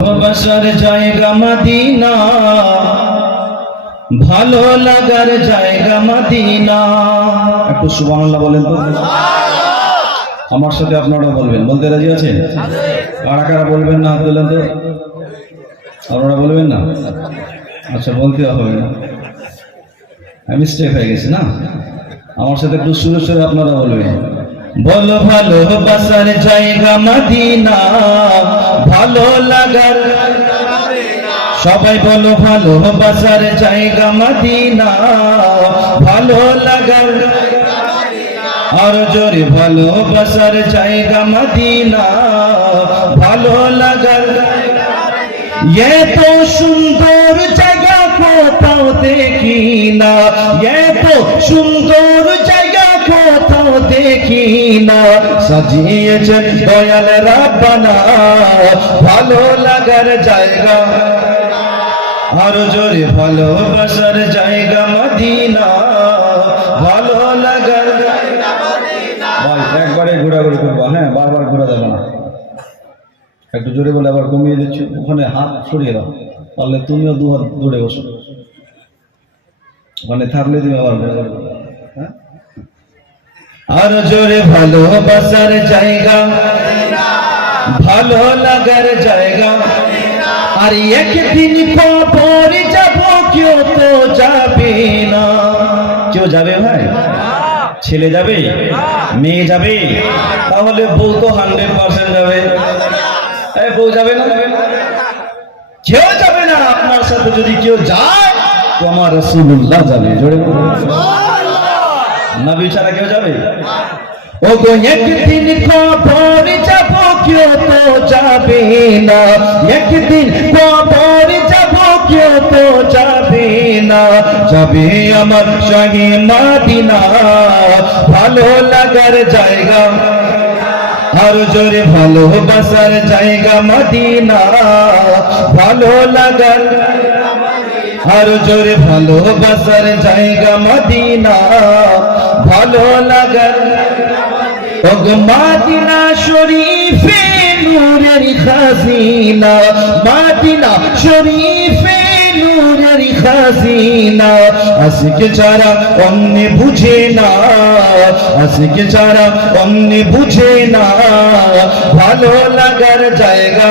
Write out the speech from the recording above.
ভালোবাসার জায়গা মাদিনা, ভালো লাগার জায়গা মাদিনা। একটু সুবহানাল্লাহ বলেন তো। আমার সাথে আপনারা বলবেন। বলতে রাজি আছেন? কারা কারা বলবেন না হাত তো আপনারা বলবেন না? আচ্ছা বলতে হবে। না আমি স্টেপ হয়ে গেছি না? আমার সাথে একটু সুরে সুরে আপনারা বলবেন। বলো ভালোবাসার জায়গা মাদিনা ভালো লাগার। সবাই বলো ভালোবাসার জায়গা মাদিনা। ভালো লাগার। আর জোরে ভালোবাসার জায়গা মদিনা। ভালো লাগার। এত সুন্দর জায়গা কোথাও দেখি না। এত সুন্দর দেখি না সাজিয়েছেন দয়াল রাব্বানা। ভালো লাগার জায়গা। আর জোরে ভালোবাসার জায়গা মদিনা। ভালো লাগার ভাই, একবারে ঘোরাঘুরি করব। হ্যাঁ বারবার ঘোরা যাবে না। একটু জোরে বলে আবার কমিয়ে দিচ্ছি। ওখানে হাত সরিয়ে দাও। তাহলে তুমিও দু হাত দূরে বসো। ওখানে থাকলে তুমি আবার হ্যাঁ? আর জোরে ভালোবাসার জায়গা। ভালো লাগার জায়গা। আর একদিন কবর যাব, কেউ তো যাবে না। কেউ যাবে ভাই? ছেলে যাবে? মেয়ে যাবে? তাহলে বউ তো হান্ড্রেড পার্সেন্ট যাবে। বউ যাবে না? কেউ যাবে না। আপনার সাথে যদি কেউ যায়, তো আমার রসুল্লাহ যাবে। জোরে। নবী ছাড়া কেউ যাবে? ও একদিন কবর যাব, কেউ তো যাবে না। একদিন কবর যাব, কেউ তো যাবে না। যাবে আমার সঙ্গে মাদিনা, ভালো লাগার জায়গা। আর জোরে ভালোবাসার জায়গা মদিনা, ভালো লাগার আর জোরে ভালোবাসার জায়গা মদিনা। ভালো লাগার মাদিনা। শরীফে নূরের খাজিনা। মাদিনা শরীফে নূরের খাজিনা। আশিক ছাড়া অন্য বুঝে না আশিক ছাড়া অন্য বুঝে না, ভালো লাগার জায়গা